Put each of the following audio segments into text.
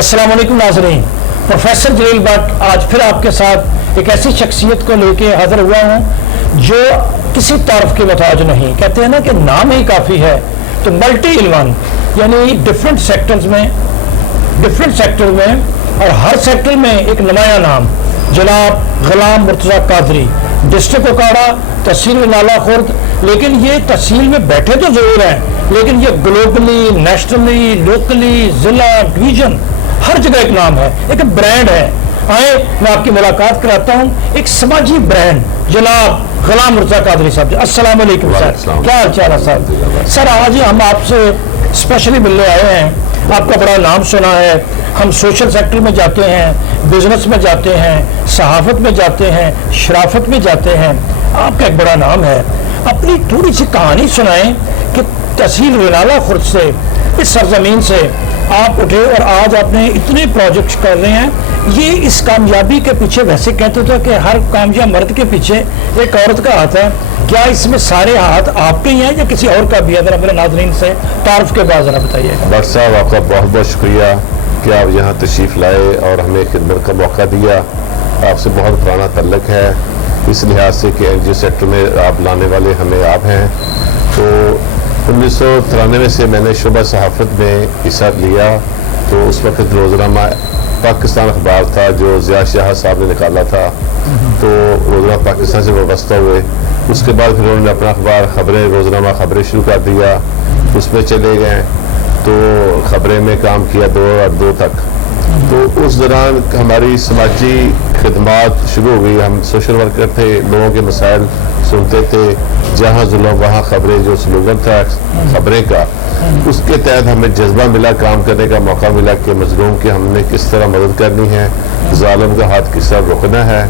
अस्सलाम वालेकुम नाज़रीन, प्रोफेसर जलील भट्ट आज फिर आपके साथ एक ऐसी शख्सियत को लेके हाजिर हुआ हूँ जो किसी तारफ की मोहताज नहीं। कहते हैं ना कि नाम ही काफ़ी है, तो मल्टी इल्वन यानी डिफरेंट सेक्टर में और हर सेक्टर में एक नुमाया नाम जनाब गुलाम मुर्तज़ा कादरी, डिस्ट्रिक्ट ओकाड़ा, तहसील नाला खुर्द। लेकिन ये तहसील में बैठे तो ज़रूर हैं, लेकिन ये ग्लोबली, नेशनली, लोकली, ज़िला, डिवीज़न हर जगह एक नाम है, एक ब्रांड है। आए मैं आपकी मुलाकात कराता हूँ एक समाजी ब्रांड जनाब गुलाम मुर्तज़ा कादरी साहब। अस्सलाम वालेकुम सर, क्या हाल चाल है सर? सर आज हम आपसे स्पेशली मिलने आए हैं, आपका बड़ा नाम सुना है। हम सोशल सेक्टर में जाते हैं, बिजनेस में जाते हैं, सहाफत में जाते हैं, शराफत में जाते हैं, आपका एक बड़ा नाम है। अपनी थोड़ी सी कहानी सुनाएं कि तहसील नाला खुर्द से, इस सरजमीन से आप उठे और आज आपने इतने प्रोजेक्ट्स कर रहे हैं। ये इस कामयाबी के पीछे, वैसे कहते थे कि हर कामयाब मर्द के पीछे एक औरत का हाथ है, क्या इसमें सारे हाथ आपके ही हैं या किसी और का भी? अगर अपने नाज़रीन से तारुफ के बाद ज़रा बताइएगा। भट्ट साहब आपका बहुत बहुत शुक्रिया कि आप यहाँ तशरीफ़ लाए और हमें खिदमत का मौका दिया। आपसे बहुत पुराना तल्लक है इस लिहाज से कि NGO सेक्टर में आप लाने वाले हमें आप हैं। तो 1993 से मैंने शुबा सहाफ़त में हिस्सा लिया। तो उस वक्त रोज़नामा पाकिस्तान अखबार था जो ज़िया शाह साहब ने निकाला था, तो रोज़नामा पाकिस्तान से वाबस्ता हुए। उसके बाद फिर उन्होंने अपना अखबार खबरें, रोज़नामा खबरें शुरू कर दिया, उसमें चले गए। तो खबरें में काम किया 2002 तक। तो उस दौरान हमारी समाजी खिदमात शुरू हो गई। हम सोशल वर्कर थे, लोगों के मसाइल सुनते थे, जहाँ जुल्म वहाँ खबरें, जो स्लोगन था खबरें का, उसके तहत हमें जज्बा मिला, काम करने का मौका मिला कि मजलूम की हमने किस तरह मदद करनी है, जालिम का हाथ किस तरह रोकना है।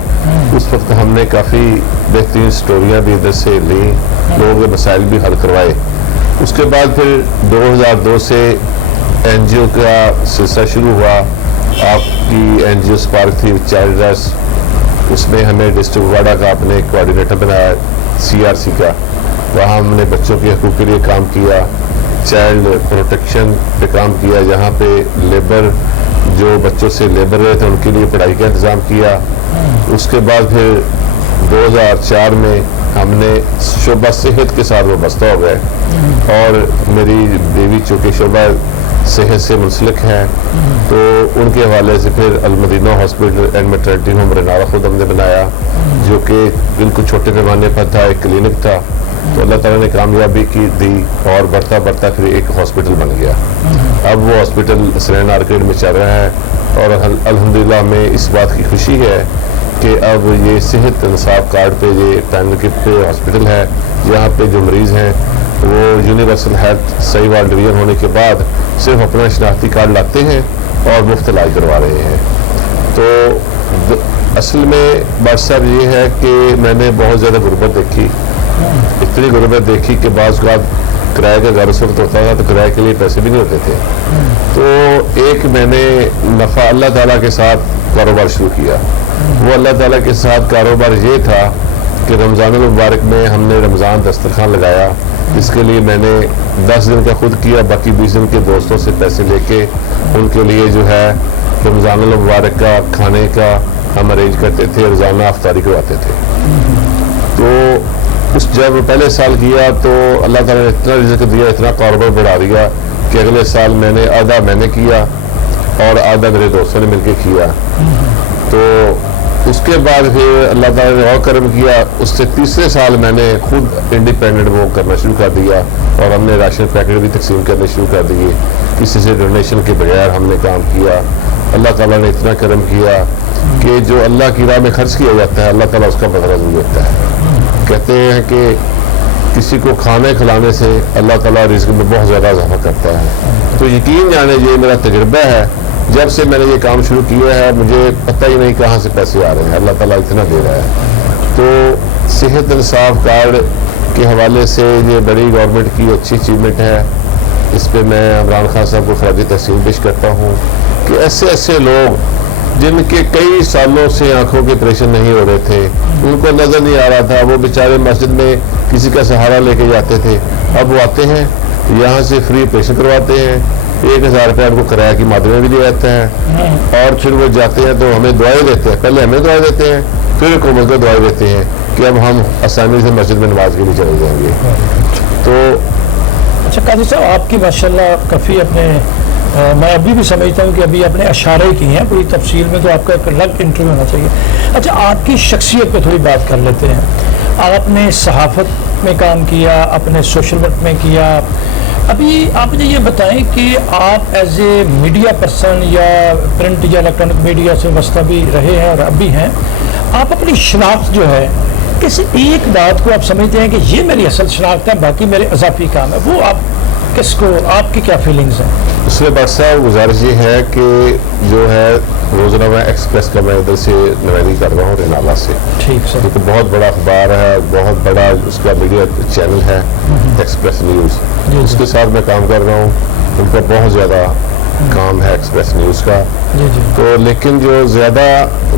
उस वक्त हमने काफ़ी बेहतरीन स्टोरियाँ भी इधर से ली, लोगों के मसाइल भी हल करवाए। उसके बाद फिर 2002 से NGO का सिलसिला शुरू हुआ। आपकी NGO स्पार्क थी चाइल्ड, उसमें हमें डिस्ट्रिक्ट ओकाड़ा का अपने कोऑर्डिनेटर बनाया, CRC का। वहाँ हमने बच्चों के हकूक़ के लिए काम किया, चाइल्ड प्रोटेक्शन पे काम किया, जहाँ पे लेबर, जो बच्चों से लेबर रहे थे उनके लिए पढ़ाई का इंतज़ाम किया। उसके बाद फिर 2004 में हमने शोबा सेहत के साथ वाबस्ता हो गए और मेरी बीवी चूँकि शोबा सेहत से मुंसलिक हैं, तो उनके हवाले से फिर Al Madina hospital and maternity home नाला खुर्द हमने बनाया, जो कि बिल्कुल छोटे पैमाने पर था, एक क्लिनिक था। तो अल्लाह ताला ने कामयाबी की दी और बढ़ता बढ़ता फिर एक हॉस्पिटल बन गया। अब वो हॉस्पिटल सरैन आर्केड में चल रहा है और अल्हम्दुलिल्लाह में इस बात की खुशी है कि अब ये सेहत इंसाफ कार्ड पे ये पैनल पे हॉस्पिटल है, जहाँ पे जो मरीज़ हैं वो यूनिवर्सल हेल्थ सही वाल डिवीज़न होने के बाद सिर्फ अपना शनाख्ती कार्ड लाते हैं और मुफ्त इलाज करवा रहे हैं। तो असल में भट्ट साहब ये है कि मैंने बहुत ज़्यादा गुर्बत देखी, इतनी गुर्बत देखी कि बाज़ औक़ात किराए का घर उस वक्त होता था तो किराए के लिए पैसे भी नहीं होते थे। तो एक मैंने नफ़ा अल्लाह ताला के साथ कारोबार शुरू किया। वो अल्लाह ताला के साथ कारोबार ये था कि रमज़ान मुबारक में हमने रमज़ान दस्तरखान लगाया। इसके लिए मैंने 10 दिन का खुद किया, बाकी 20 दिन के दोस्तों से पैसे लेके उनके लिए जो है रमज़ान मुबारक का खाने का हम अरेंज करते थे, रोज़ाना अफ्तारी करवाते थे। तो उस जब पहले साल किया तो अल्लाह ताला ने इतना रिज़्क़ दिया, इतना कारोबार बढ़ा दिया कि अगले साल मैंने आधा मैंने किया और आधा मेरे दोस्तों ने मिलकर किया। तो उसके बाद फिर अल्लाह ताला ने और करम किया, उससे तीसरे साल मैंने खुद इंडिपेंडेंट वो करना शुरू कर दिया और हमने राशन पैकेट भी तकसीम करने शुरू कर दिए। किसी से डोनेशन के बगैर हमने काम किया। अल्लाह ताला ने इतना करम किया कि जो अल्लाह की राह में खर्च किया जाता है अल्लाह ताला उसका बदला ज़रूर देता है। कहते हैं कि किसी को खाने खिलाने से अल्लाह ताला रिज़्क़ में बहुत ज़्यादा इजाफा करता है। तो यकीन जाने ये मेरा तजुर्बा है, जब से मैंने ये काम शुरू किया है मुझे पता ही नहीं कहाँ से पैसे आ रहे हैं, अल्लाह ताला इतना दे रहा है। तो सेहत इंसाफ कार्ड के हवाले से ये बड़ी गवर्नमेंट की अच्छी अचीवमेंट है। इस पर मैं इमरान खान साहब को खराज तहसीन पेश करता हूँ कि ऐसे ऐसे लोग जिनके कई सालों से आंखों के ऑपरेशन नहीं हो रहे थे, उनको नज़र नहीं आ रहा था, वो बेचारे मस्जिद में किसी का सहारा लेके जाते थे, अब वो आते हैं यहाँ से फ्री ऑपरेशन करवाते हैं, 1000 रुपया उनको किराया की मादे में भी दिया जाता है और फिर वो जाते हैं तो हमें दुआएं देते हैं, पहले हमें दुआएं देते हैं फिर हुकूमत को दुआएं देते हैं कि अब हम आसानी से मस्जिद में नमाज के लिए चले जाएंगे। तो अच्छा काजी साहब, आपकी माशाल्लाह काफ़ी अपने मैं अभी भी समझता हूँ कि अभी आपने इशारे की हैं पूरी तफसील में, तो आपका एक अलग इंटरव्यू होना चाहिए। अच्छा, आपकी शख्सियत पे थोड़ी बात कर लेते हैं। आपने सहाफ़त में काम किया, आपने सोशल वर्क में किया, अभी आप मुझे ये बताएं कि आप एज ए मीडिया पर्सन या प्रिंट या इलेक्ट्रॉनिक मीडिया से वाबस्ता भी रहे हैं और अब भी हैं, आप अपनी शनाख्त जो है किसी एक बात को आप समझते हैं कि ये मेरी असल शनाख्त है, बाकी मेरे अजाफी काम है, वो आप किसको, आपकी क्या फीलिंग्स हैं? उसमें बट साहब गुजारिश ये है कि जो है रोज़नामा एक्सप्रेस का मैं इधर से नुमाइंदगी कर रहा हूँ रेनाला से। ठीक सर। एक बहुत बड़ा अखबार है, बहुत बड़ा उसका मीडिया चैनल है एक्सप्रेस न्यूज़, उसके साथ मैं काम कर रहा हूँ। उनका बहुत ज़्यादा काम है एक्सप्रेस न्यूज़ का। तो लेकिन जो ज़्यादा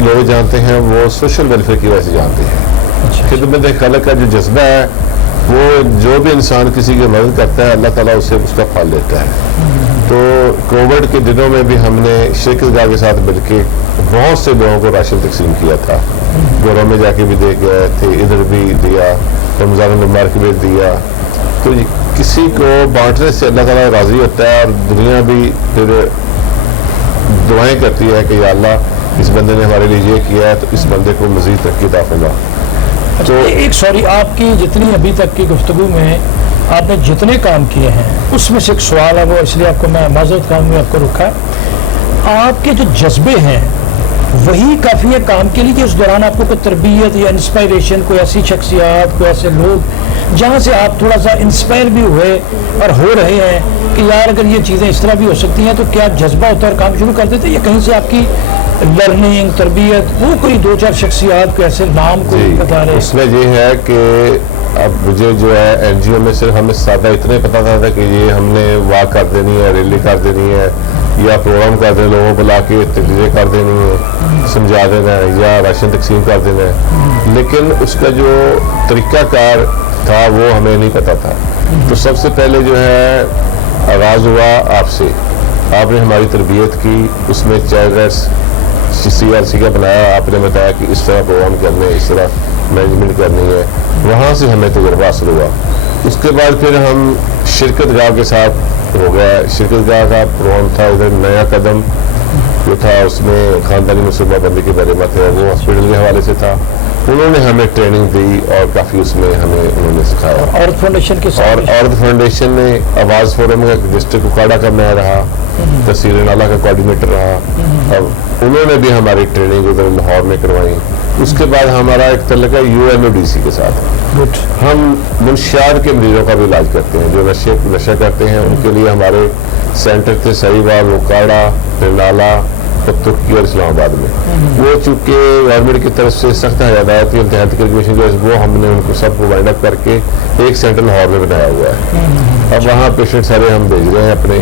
लोग जानते हैं वो सोशल वेलफेयर की वजह से जानते हैं। खिदमत खल्क का जो जज्बा है, वो जो भी इंसान किसी की मदद करता है अल्लाह ताला उससे उसका फल लेता है। तो कोविड के दिनों में भी हमने शिरकतगाह के साथ मिलकर बहुत से लोगों को राशन तकसीम किया था। घरों में जाके भी दे गए थे, इधर भी दिया, रमज़ान मुबारक भी दिया। तो किसी को बांटने से अल्लाह ताला राज़ी होता है और दुनिया भी फिर दुआएं करती है कि या अल्लाह इस बंदे ने हमारे लिए ये किया है तो इस बंदे को मज़ीद तरक्की अता फरमा। तो एक सॉरी, आपकी जितनी अभी तक की गुफ्तगू में आपने जितने काम किए हैं उसमें से एक सवाल है, वो इसलिए आपको मैं माजरत काम में आपको रुका है, आपके जो जज्बे हैं वही काफ़ी है काम के लिए कि उस दौरान आपको कोई तरबियत या इंस्पायरेशन, कोई ऐसी शख्सियात, कोई ऐसे लोग जहाँ से आप थोड़ा सा इंस्पायर भी हुए और हो रहे हैं कि यार अगर ये चीज़ें इस तरह भी हो सकती हैं, तो क्या जज्बा होता है और काम शुरू कर देते, या कहीं से आपकी लर्निंग, तरबियत, वो कोई 2-4 शख्सियात को ऐसे नाम को बता रहे? उसमें ये है कि अब मुझे जो है एनजीओ में सिर्फ हमें सादा इतना ही पता था कि ये हमने वाक कर देनी है, रैली कर देनी है या प्रोग्राम कर देना, लोगों को ला के तकरीरें कर देनी है, समझा देना है या राशन तकसीम कर देना है, लेकिन उसका जो तरीक़ाकार था वो हमें नहीं पता था। तो सबसे पहले जो है आगाज़ हुआ आपसे, आपने हमारी तरबियत की, उसमें चाइल्ड राइट्स CRC का बनाया, आपने बताया कि इस तरह प्रोग्राम करने, इस तरह मैनेजमेंट करनी है, वहाँ से हमें तजुर्बा हासिल हुआ। उसके बाद फिर हम शिरकतगाह के साथ हो गया, शिरकतगाह का प्रोग्राम था उधर नया कदम जो था, उसमें ख़ानदानी मनसूबा बंदी के बारे में थे, वो हॉस्पिटल के हवाले से था। उन्होंने हमें ट्रेनिंग दी और काफ़ी उसमें हमें उन्होंने सिखाया। औरत फाउंडेशन के साथ, और औरत फाउंडेशन ने आवाज़ फोरम का डिस्ट्रिक्ट उकाड़ा का मैं रहा, तहसील नाला का कोऑर्डिनेटर रहा। अब उन्होंने भी हमारी ट्रेनिंग उधर लाहौर में करवाई। उसके बाद हमारा एक तल्लुक़ है UNODC के साथ। हम मुंशियात के मरीजों का भी इलाज करते हैं, जो नशा करते हैं, उनके लिए हमारे सेंटर थे सहीवाल, उकाड़ा, नाला, तुर्की और इस्लामाबाद में। वो चूँकि गवर्नमेंट की तरफ से सख्त हदायत इम्तिहान कमीशन जो है वो हमने उनको सबको वाइंड अप करके एक सेंटर लाहौर में बनाया हुआ है। अब वहाँ पेशेंट सारे हम भेज रहे हैं अपने,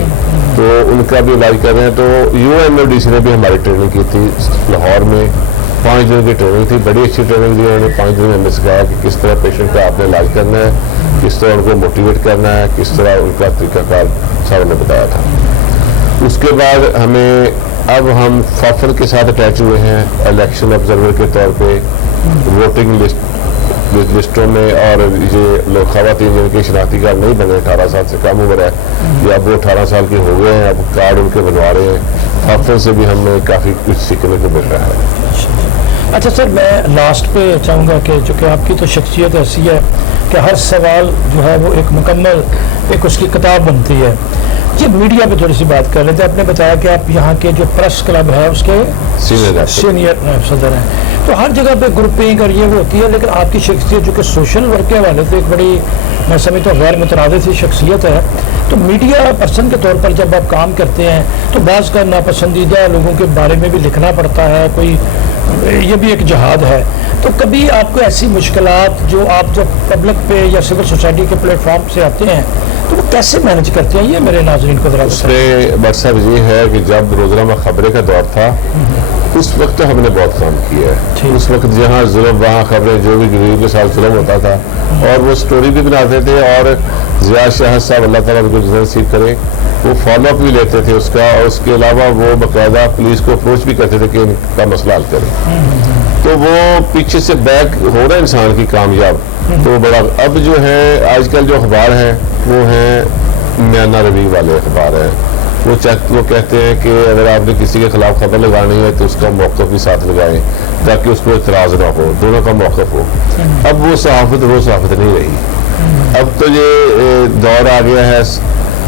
तो उनका भी इलाज कर रहे हैं। तो UNODC ने भी हमारी ट्रेनिंग की थी लाहौर में, 5 दिन की ट्रेनिंग थी, बड़ी अच्छी ट्रेनिंग दी उन्होंने। 5 दिन में हमें सिखाया कि किस तरह पेशेंट का आपने इलाज करना है, किस तरह उनको मोटिवेट करना है, किस तरह उनका तरीक़ाकार साहब ने बताया था। उसके बाद हमें अब हम फाफल के साथ अटैच हुए हैं इलेक्शन ऑब्जर्वर के तौर पे, वोटिंग लिस्टों में, और ये लोग ख़वातीन जिनके शनाख्ती कार्ड नहीं बने, 18 साल से कम उम्र है या वो 18 साल के हो गए हैं, अब कार्ड उनके बनवा रहे हैं। फाफल से भी हमें काफ़ी कुछ सीखने को मिल रहा है। अच्छा सर, मैं लास्ट पे चाहूँगा कि चूँकि आपकी तो शख्सियत ऐसी है कि हर सवाल जो है वो एक मुकम्मल एक उसकी किताब बनती है। ये मीडिया पे थोड़ी सी बात कर रहे थे, आपने बताया कि आप यहाँ के जो प्रेस क्लब है उसके सीनियर सदर हैं, तो हर जगह पे ग्रुपिंग और ये वो होती है, लेकिन आपकी शख्सियत जो कि सोशल वर्क के हवाले से एक बड़ी, मैं समझता हूँ, गैर मुतरादिफ सी शख्सियत है। तो मीडिया पर्सन के तौर पर जब आप काम करते हैं तो बाज़ का नापसंदीदा लोगों के बारे में भी लिखना पड़ता है, कोई ये भी एक जहाद है। तो कभी आपको ऐसी मुश्किलात जो आप जब पब्लिक पे या सिविल सोसाइटी के प्लेटफॉर्म से आते हैं तो वो कैसे मैनेज करते हैं, ये मेरे नाज़रीन को ज़रा उसमें बट साहब ये है कि जब रोज़नामा खबरें का दौर था उस वक्त तो हमने बहुत काम किया है। उस वक्त जहाँ जुल्म वहाँ खबरें, जो भी गरीब के साथ जुल्म होता था, और वो स्टोरी भी बनाते थे। और ज़िया शाह साहब अल्लाह ताला उनको नसीब करे, وہ فالو اپ بھی لیتے تھے اس کا، اور اس کے علاوہ وہ باقاعدہ پولیس کو اپروچ بھی کرتے تھے کہ ان کا مسئلہ حل کریں. تو وہ پیچھے سے بیک ہو رہا ہے انسان کی کامیاب. تو بڑا اب جو ہے آج کل جو اخبار ہیں وہ ہیں میانہ روی والے اخبار ہیں. وہ کہتے ہیں کہ اگر آپ نے کسی کے خلاف خبر لگانی ہے تو اس کا موقف بھی ساتھ لگائیں تاکہ اس کو اعتراض نہ ہو، دونوں کا موقف ہو. اب وہ صحافت نہیں رہی. اب تو یہ دور آ گیا ہے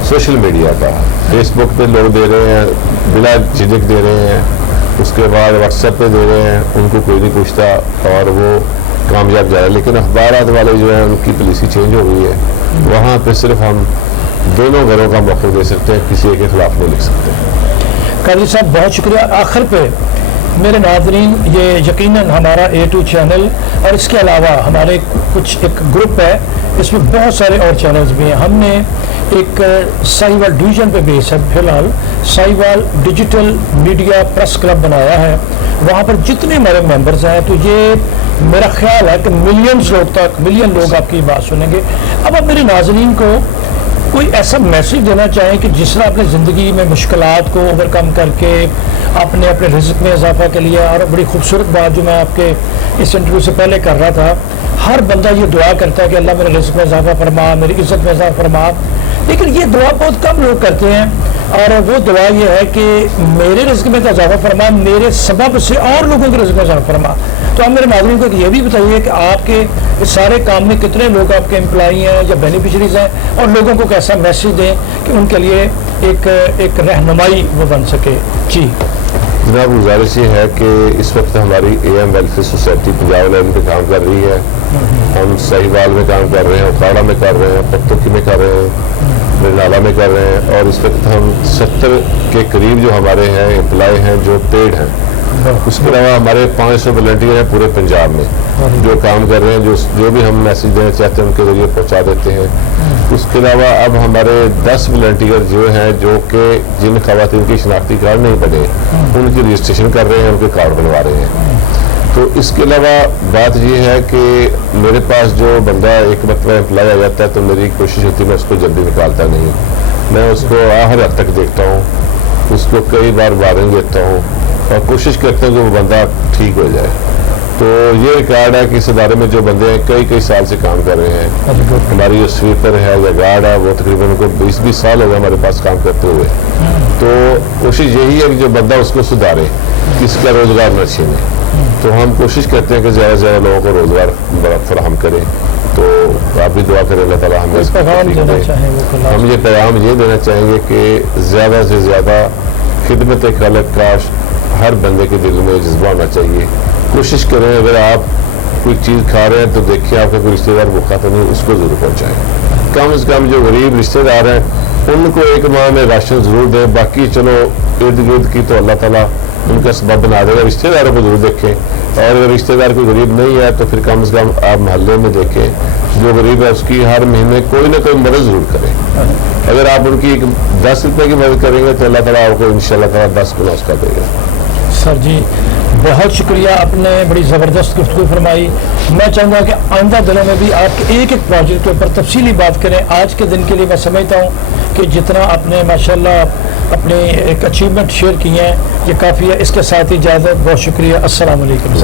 سوشل میڈیا کا. فیس بک پہ لوگ دے رہے ہیں، بلا جھجک دے رہے ہیں، اس کے بعد واٹس ایپ پہ دے رہے ہیں، ان کو کوئی نہیں پوچھتا اور وہ کامیاب جا رہا ہے. لیکن اخبارات والے جو ہیں ان کی پالیسی چینج ہو گئی ہے. وہاں پہ صرف ہم دونوں گھروں کا موقف دے سکتے ہیں، کسی ایک کے خلاف نہیں لکھ سکتے. قادری صاحب بہت شکریہ. آخر پہ میرے ناظرین، یہ یقیناً ہمارا A2 چینل اور اس کے علاوہ ہمارے کچھ ایک گروپ ہے، اس میں بہت سارے اور چینلز بھی ہیں. ہم نے ایک ساہیوال ڈویژن پہ بیس ہے فی الحال، Sahiwal digital media press club بنایا ہے. وہاں پر جتنے ہمارے ممبرز ہیں تو یہ میرا خیال ہے کہ ملین لوگ آپ کی بات سنیں گے. اب آپ میرے ناظرین کو کوئی ایسا میسیج دینا چاہیں کہ جس طرح اپنے زندگی میں مشکلات کو اوور کم کر کے آپ نے اپنے رزق میں اضافہ کے لیے، اور بڑی خوبصورت بات جو میں آپ کے اس انٹرویو سے پہلے کر رہا تھا، ہر بندہ یہ دعا کرتا ہے کہ اللہ میرے رزق میں اضافہ فرما، میری عزت میں اضافہ فرما. لیکن یہ دعا بہت کم لوگ کرتے ہیں، اور وہ دعا یہ ہے کہ میرے رزق میں اضافہ فرما، میرے سبب سے اور لوگوں کے رزق میں اضافہ فرما. تو آپ میرے ناظرین کو یہ بھی بتائیے کہ آپ کے اس سارے کام میں کتنے لوگ آپ کے امپلائی ہیں یا بینیفیشریز ہیں، اور لوگوں کو کیسا میسیج دیں کہ ان کے لیے ایک رہنمائی وہ بن سکے. جی جناب، گزارش یہ ہے کہ اس وقت ہماری AM welfare society Punjab line پہ کام کر رہی ہے. ہم ساہیوال میں کام کر رہے ہیں، اکھاڑا میں کر رہے ہیں، پتوکی میں کر رہے ہیں، نالا میں کر رہے ہیں، اور اس وقت ہم 70 کے قریب جو ہمارے ہیں امپلائی ہیں جو پیڈ ہیں. اس کے علاوہ ہمارے 500 والنٹیئر ہیں پورے پنجاب میں جو کام کر رہے ہیں، جو بھی ہم میسیج دینا چاہتے ہیں ان کے ذریعے پہنچا دیتے ہیں. اس کے علاوہ اب ہمارے 10 والنٹیئر جو ہیں جو کہ جن خواتین کی شناختی کارڈ نہیں بنے ان کی رجسٹریشن کر رہے ہیں، ان کے کارڈ بنوا رہے ہیں. تو اس کے علاوہ بات یہ ہے کہ میرے پاس جو بندہ ایک مرتبہ امپلائی آ جاتا ہے تو میری کوشش ہوتی ہے میں اس کو جلدی نکالتا نہیں. میں اس کو آخر حد تک دیکھتا ہوں، اس کو کئی بار وارننگ دیتا ہوں اور کوشش کرتا ہوں کہ وہ بندہ ٹھیک ہو جائے. تو یہ ریکارڈ ہے کہ اس ادارے میں جو بندے ہیں کئی سال سے کام کر رہے ہیں. ہماری جو سویپر ہے یا گارڈ ہے وہ تقریباً ان کو 20 سال ہو گئے ہمارے پاس کام کرتے ہوئے. تو کوشش یہی ہے کہ جو بندہ اس کو سدھارے، کسی کا روزگار نہ چھینے. تو ہم کوشش کرتے ہیں کہ زیادہ سے زیادہ لوگوں کو روزگار فراہم کریں. تو آپ بھی دعا کریں اللہ تعالیٰ ہمیں ہم یہ پیغام یہ دینا چاہیں گے کہ زیادہ سے زیادہ خدمت خلق کا ہر بندے کے دل میں جذبہ ہونا چاہیے. کوشش کریں اگر آپ کوئی چیز کھا رہے ہیں تو دیکھیں آپ کا کوئی رشتہ دار بھوکا تو نہیں، اس کو ضرور پہنچائیں. کم از کم جو غریب رشتہ دار ہیں ان کو ایک ماہ میں راشن ضرور دیں. باقی چلو ارد گرد کی تو اللہ تعالیٰ ان کا سبب بنا دے گا. رشتہ داروں کو ضرور دیکھیں، اور اگر رشتہ دار کوئی غریب نہیں ہے تو پھر کم از کم آپ محلے میں دیکھیں جو غریب ہے اس کی ہر مہینے کوئی نہ کوئی مدد ضرور کریں. اگر آپ ان کی 10 روپے کی مدد کریں گے تو اللہ تعالیٰ آپ کو انشاءاللہ تعالیٰ 10 گنا اس کا دے گا. سر جی بہت شکریہ، آپ نے بڑی زبردست گفتگو فرمائی. میں چاہوں گا کہ آئندہ دنوں میں بھی آپ کے ایک پروجیکٹ کے اوپر تفصیلی بات کریں. آج کے دن کے لیے میں سمجھتا ہوں کہ جتنا آپ نے ماشاءاللہ اپنے ایک اچیومنٹ شیئر کی ہیں یہ کافی ہے. اس کے ساتھ ہی اجازت، بہت شکریہ. السلام علیکم.